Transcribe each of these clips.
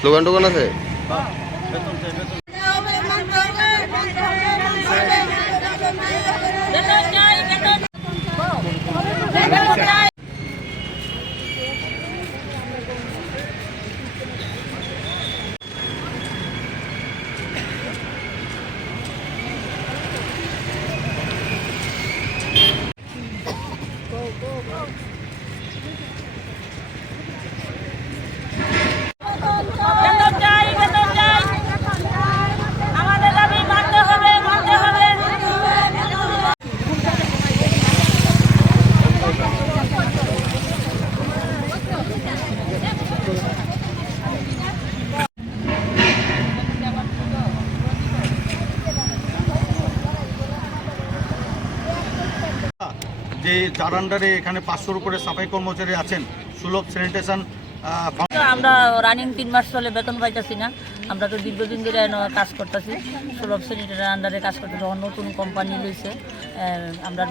Slogan টোগান আছে? যে যার আন্ডারে এখানে 500-র উপরে সাফাই কর্মচারী আছেন, সুলভ স্যানিটেশন আমরা রানিং 3 মাস চলে বেতন পাইতেছি না। আমরা তো দীর্ঘদিন ধরে কাজ করতেছি, সুলভ স্যানিটেশন আন্ডারে কাজ করতে। যখন নতুন কোম্পানি লইছে আমরা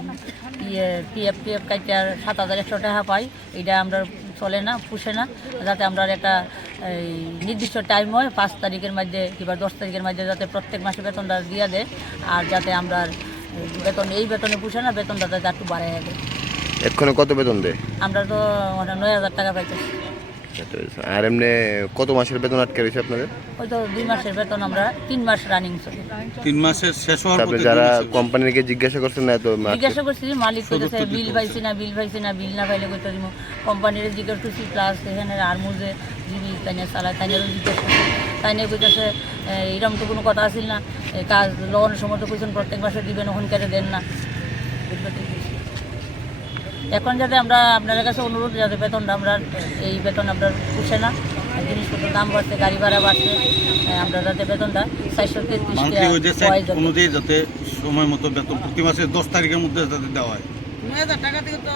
পিএফ কাইটার 7,100 টাকা পাই। এটা আমরা চলে না, পুষে না। যাতে আমরা একটা নির্দিষ্ট টাইম হয় 5 তারিখের মধ্যে কিংবা 10 তারিখের মধ্যে যাতে প্রত্যেক মাসে বেতনটা দিয়ে দেয়। আর যাতে আমরা বেতন এই বেতনে পুষে না, বেতনটা যাতে একটু বাড়াই দেয়। এক্ষণে কত বেতন দেয়? আমরা তো 9,000 টাকা পাইতেছি। আর এমনি কত মাসের বেতন আটকে রয়েছে আপনাদের? হয়তো 2 মাসের বেতন আমরা 3 মাস রানিং চলে। 3 মাসের শেষ হওয়ার পরে যারা কোম্পানিকে জিজ্ঞাসা করছেন না? তো জিজ্ঞাসা করছি, মালিক কইতেছে বিল পাইছি না, বিল না পাইলে কইতে দিব। কোম্পানির জিজ্ঞাসা করছি, প্লাস এখানে আরমুজে যিনি তাইনে চালায় তাইনেরও জিজ্ঞাসা করছি। তাইনে কইতেছে এরকম তো কোনো কথা আসিল না, কাজ লগানোর সময় তো কইছেন প্রত্যেক মাসে দিবেন, ওখান কেটে দেন না। এখন যাতে আমরা আপনাদের কাছে অনুরোধ, যাতে বেতনটা আমরা এই বেতন আপনার পুষে না, জিনিসপত্রের দাম বাড়ছে, গাড়ি ভাড়া বাড়ছে, আমরা যাতে বেতনটা 433 অনুযায়ী যাতে সময় মতো বেতন প্রতি মাসে 10 তারিখের মধ্যে যাতে দেওয়া হয়। 9,000 টাকা থেকে তো